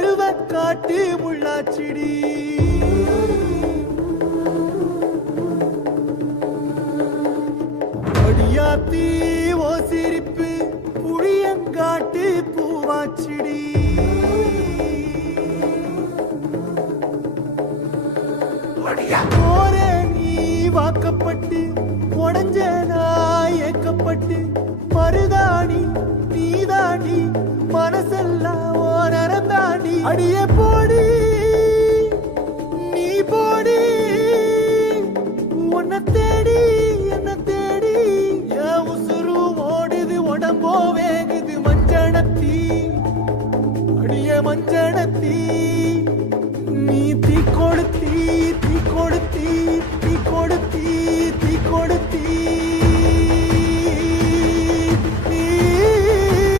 பருவ காட்டு முள்ளாச்சிடி அடியாத்தி ஓ சிரிப்பு புளியங்காட்டு பூவாச்சிடி போற நீ வாக்கப்பட்டு உடஞ்ச நாய் ஏக்கப்பட்டு மருதாணி நீதாண்டி மனசெல்லாம் ஓரம் தாண்டி அடியே போடி நீ போடி உன்னை தேடி என்ன தேடி என் உசுரு ஓடுது உடம்போ வேகுது மஞ்சனத்தி அடிய மஞ்சனத்தி